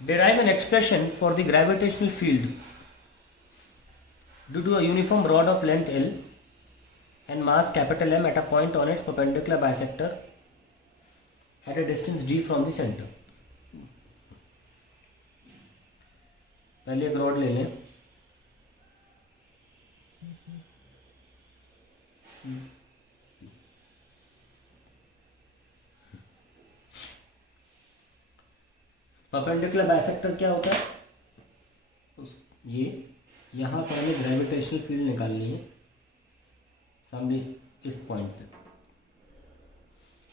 Derive an expression for the gravitational field due to a uniform rod of length L and mass capital M at a point on its perpendicular bisector at a distance d from the center. पहले एक rod ले लें. Perpendicular bisector क्या होता है? ये यहाँ पर हमें ग्रेविटेशनल फील्ड निकालनी है सामने इस पॉइंट पे.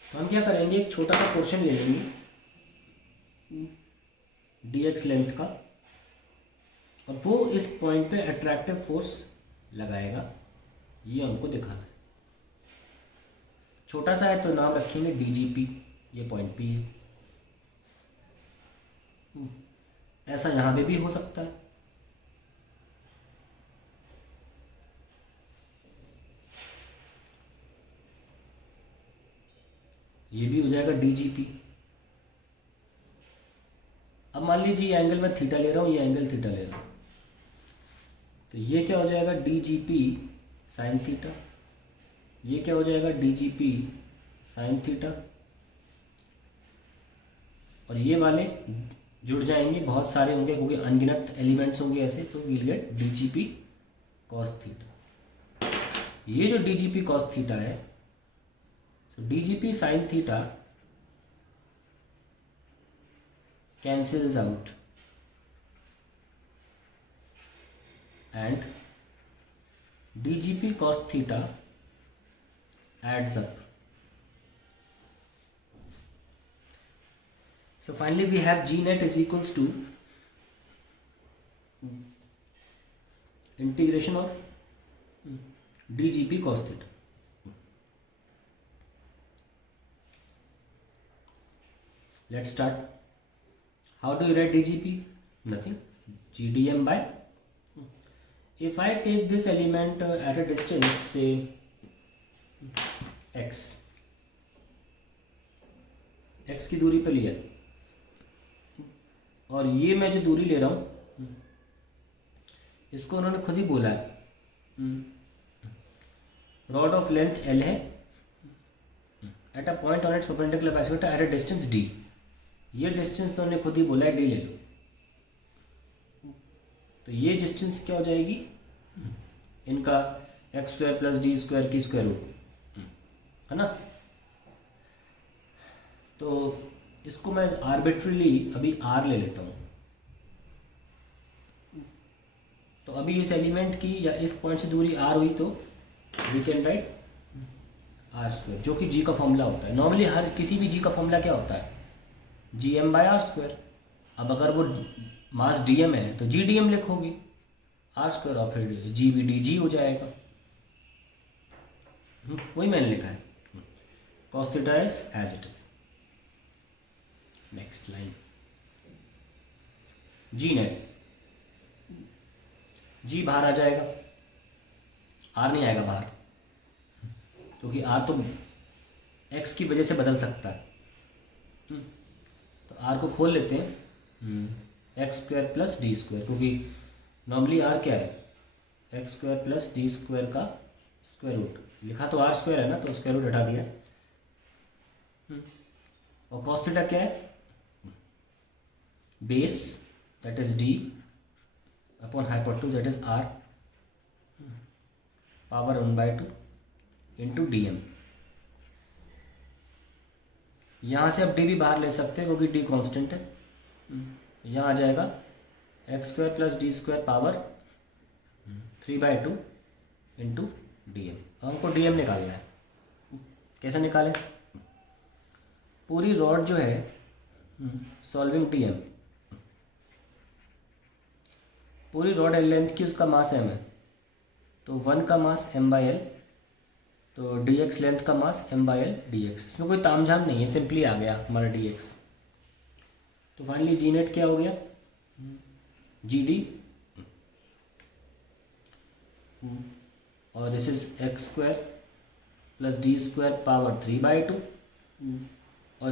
तो हम क्या करेंगे, एक छोटा सा पोर्शन ले लेंगे dx लेंथ का और वो इस पॉइंट पे अट्रैक्टिव फोर्स लगाएगा. ये हमको दिखाना है. छोटा सा है तो नाम रखेंगे dgp. ये पॉइंट p है. ऐसा यहाँ पे भी हो सकता है. ये भी हो जाएगा dgp. अब मान लीजिए एंगल में थीटा ले रहा हूँ, ये एंगल थीटा ले रहा हूँ, तो ये क्या हो जाएगा dgp साइन थीटा. ये क्या हो जाएगा dgp साइन थीटा. और ये वाले जुड़ जाएंगे, बहुत सारे होंगे क्योंकि अनगिनत एलिमेंट्स होंगे ऐसे, तो we'll get dgp cos theta. ये जो dgp cos थीटा है, so dgp sin theta cancels out and dgp cos theta adds up. So finally we have g net is equals to integration of dgp cos theta. Let's start. How do you write dgp? Nothing. gdm by. If I take this element at a distance, say x, x की दूरी पे लिया, और ये मैं जो दूरी ले रहा हूँ इसको उन्होंने खुद ही बोला है रॉड ऑफ लेंथ L है at a point on it's perpendicular bisector at a distance d. ये डिस्टेंस तो उन्होंने खुद ही बोला है d ले लो. तो ये डिस्टेंस क्या हो जाएगी, इनका x square plus D square की स्क्वायर रूट है ना. तो इसको मैं आर्बिट्रीली अभी r ले लेता हूँ. तो अभी इस एलिमेंट की या इस पॉइंट से दूरी r हुई तो we can write r square, जो कि g का फॉर्मूला होता है. नॉर्मली हर किसी भी g का फॉर्मूला क्या होता है, gm बाय आर स्क्वायर. अब अगर वो मास dm है तो g dm लिखोगे आर स्क्वायर और फिर जी बी डी जी हो जाएगा. वही मैंने लिखा है. cos theta is as it is. Next line G net. G बाहर आ जाएगा, आर नहीं आएगा बाहर क्योंकि आर तो एक्स की वजह से बदल सकता है. तो आर को खोल लेते हैं x square plus D square, क्योंकि नॉर्मली आर क्या है, x square plus D square का स्क्वायर रूट. लिखा तो आर स्क्वायर है ना, तो स्क्वायर रूट हटा दिया. और कॉस थीटा क्या है, base that is d upon hypotenuse that is r power 1/2 into d m. यहाँ से अब डी भी बाहर ले सकते हैं क्योंकि डी कांस्टेंट है. यहाँ आ जाएगा x square plus D square power 3/2 into d m. हमको डी एम निकालना है. कैसे निकालें, पूरी रॉड जो है सॉल्विंग डी एम, पूरी रॉड एल लेंथ की उसका मास एम है, तो 1 का मास m बाई एल, तो डी एक्स लेंथ का mass m by l d x. इसमें कोई तामझाम नहीं है, सिंपली आ गया हमारा डी एक्स. तो फाइनली जी नेट क्या हो गया, जी डी और this is x square plus D square power 3/2 और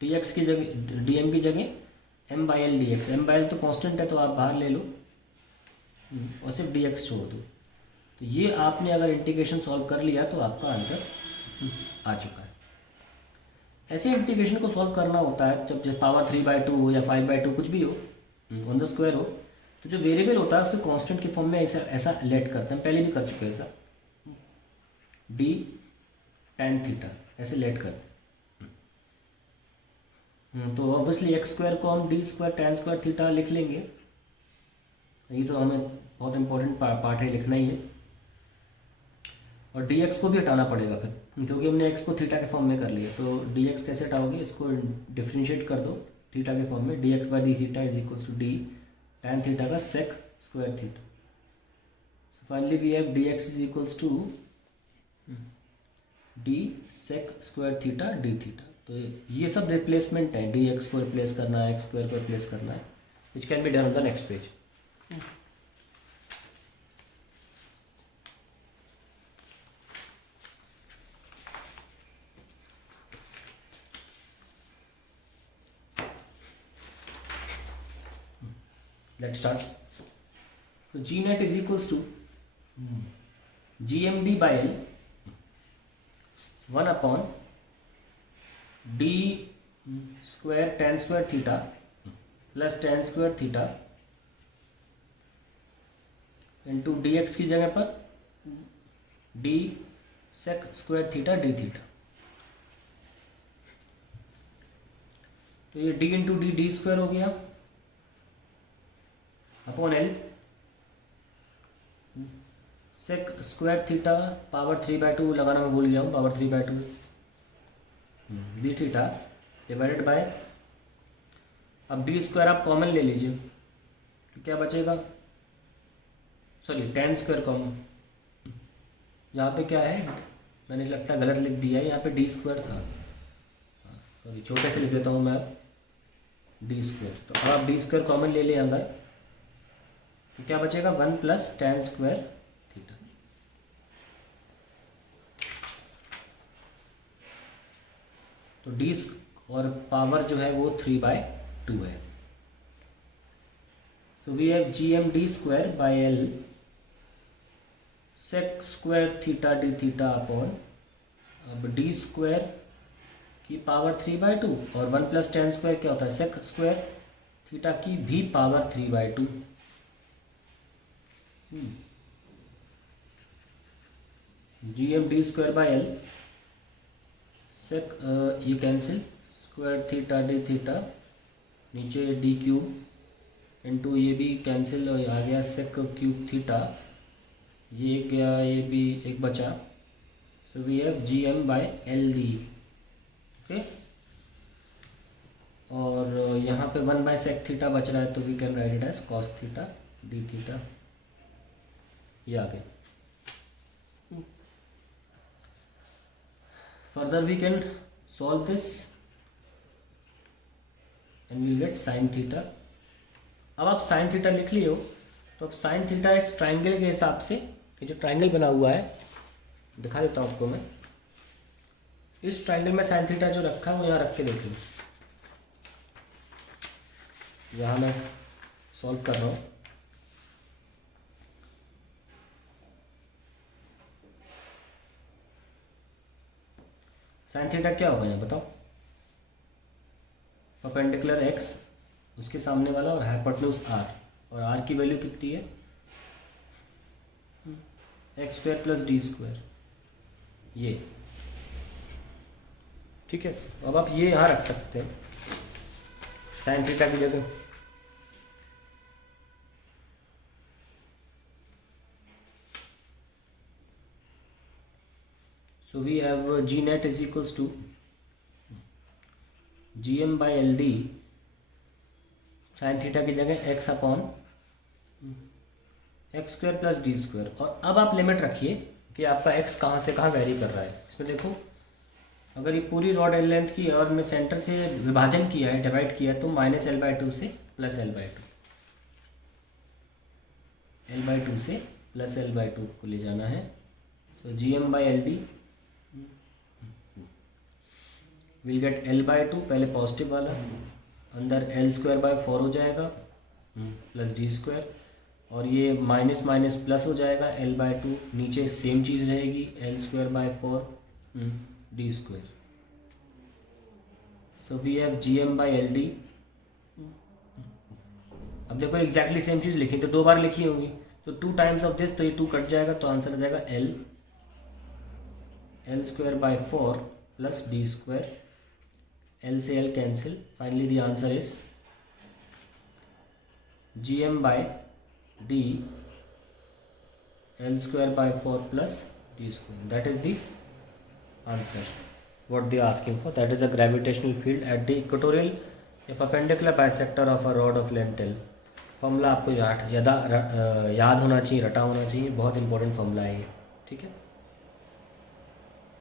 डी एक्स की जगह डी एम की जगह m by l d x, m by l तो कांस्टेंट है तो आप बाहर ले लो और सिर्फ डी एक्स छोड़ दो। तो ये आपने अगर इंटीग्रेशन सॉल्व कर लिया तो आपका आंसर आ चुका है। ऐसे इंटीग्रेशन को सॉल्व करना होता है जब पावर 3/2 हो या 5/2 कुछ भी हो, ऑन द स्क्वायर हो, तो जो वेरिएबल होता है उसको कांस्टेंट के फॉर्म में ऐसा लेट करते हैं, पहले भी कर चुके हैं ऐसा, डी tan थीटा ऐसे लेट करते हैं। तो ऑब्वियसली एक्स स्क्वायर को हम D square tan square theta लिख लेंगे, ये तो हमें बहुत इंपॉर्टेंट पार्ट है, लिखना ही है। और डी एक्स को भी हटाना पड़ेगा फिर, क्योंकि हमने एक्स को थीटा के फॉर्म में कर लिया। तो डी एक्स कैसे हटाओगे, इसको डिफ्रेंशिएट कर दो थीटा के फॉर्म में, D X by D theta is equals to D tan theta का sec square theta. So finally we have D X is equals to D sec square theta D theta. तो ये सब replacement है, D x को replace करना है, x square को replace करना है, which can be done on the next page. Let's start. So G net is equals to GMD by L 1 upon D square tan square theta plus tan square theta into dx की जगह पर d sec square theta d theta। तो ये d into D square हो गया upon l sec square theta power 3/2 लगाना मैं भूल गया हूँ, पावर 3/2 डी थीटा डिवाइडेड बाय, अब डी स्क्वायर आप कॉमन ले लीजिए तो क्या बचेगा, सॉरी tan स्क्वायर कॉमन, यहाँ पे क्या है मैंने लगता है गलत लिख दिया है, यहाँ पे डी स्क्वायर था, सॉरी छोटे से लिख देता हूँ मैं अब डी स्क्वायर। तो अब आप डी स्क्वायर कॉमन ले लें अंदर, तो क्या बचेगा 1 प्लस tan स्क्वायर थीटा। तो डी और पावर जो है वो 3/2 है। So we have g M D square by L sec square theta D theta upon, अब डी स्क्वायर की पावर 3/2 और 1 प्लस tan स्क्वायर क्या होता है सेक स्क्वायर थीटा की भी power 3/2। G M D square by L sec, ये cancel, square theta D theta नीचे डी क्यूब इंटू ये भी कैंसिल और आ गया सेक क्यूब थीटा, ये गया ये भी एक बचा। So we have g m by l d, okay. और यहाँ पे 1 बाय सेक थीटा बच रहा है तो we can write it as cos theta D theta, ये आ गया। Further we can solve this and we get sine theta. अब आप साइन थीटा लिख लियो, तो अब साइन थीटा इस ट्राइंगल के हिसाब से, ये जो ट्राइंगल बना हुआ है दिखा देता हूँ आपको मैं, इस ट्राइंगल में साइन थीटा जो रखा है वो यहाँ रख के देख लो, यहाँ मैं सॉल्व कर रहा हूँ। साइन थीटा क्या होगा यहाँ बताओ, परपेंडिकुलर एक्स उसके सामने वाला और हाइपोटेन्यूज आर, और आर की वैल्यू कितनी है x square plus D square, ये ठीक है। अब आप ये यहाँ रख सकते हैं साइन थीटा की जगह। So we have G net is equals to GM by LD sine theta की जगह x upon x square plus D square. और अब आप लिमिट रखिए कि आपका x कहाँ से कहाँ वेरी कर रहा है। इसमें देखो अगर ये पूरी रॉड एल लेंथ की और मैं सेंटर से विभाजन किया है, डिवाइड किया है, तो -L/2 से +L/2, L/2 से +L/2 को ले जाना है। सो GM by LD will get L/2, पहले पॉजिटिव वाला अंदर एल स्क्वायर बाय 4 हो जाएगा प्लस डी स्क्वायर, और ये माइनस माइनस प्लस हो जाएगा एल बाय 2, नीचे सेम चीज़ रहेगी l square by 4 d square. So we have g m by l d. अब देखो एग्जैक्टली सेम चीज़ लिखी तो 2 बार लिखी होगी, तो 2 टाइम्स ऑफ दिस, तो ये 2 कट जाएगा, तो आंसर आ जाएगा L square by 4 plus D square. L से L cancel. Finally the answer is G M by D L square by 4 plus D square. That is the answer what they are asking for. That is a gravitational field at the equatorial a perpendicular bisector of a rod of length L. Formula आपको याद होना चाहिए, रटा होना चाहिए, बहुत important formula है ये. ठीक है.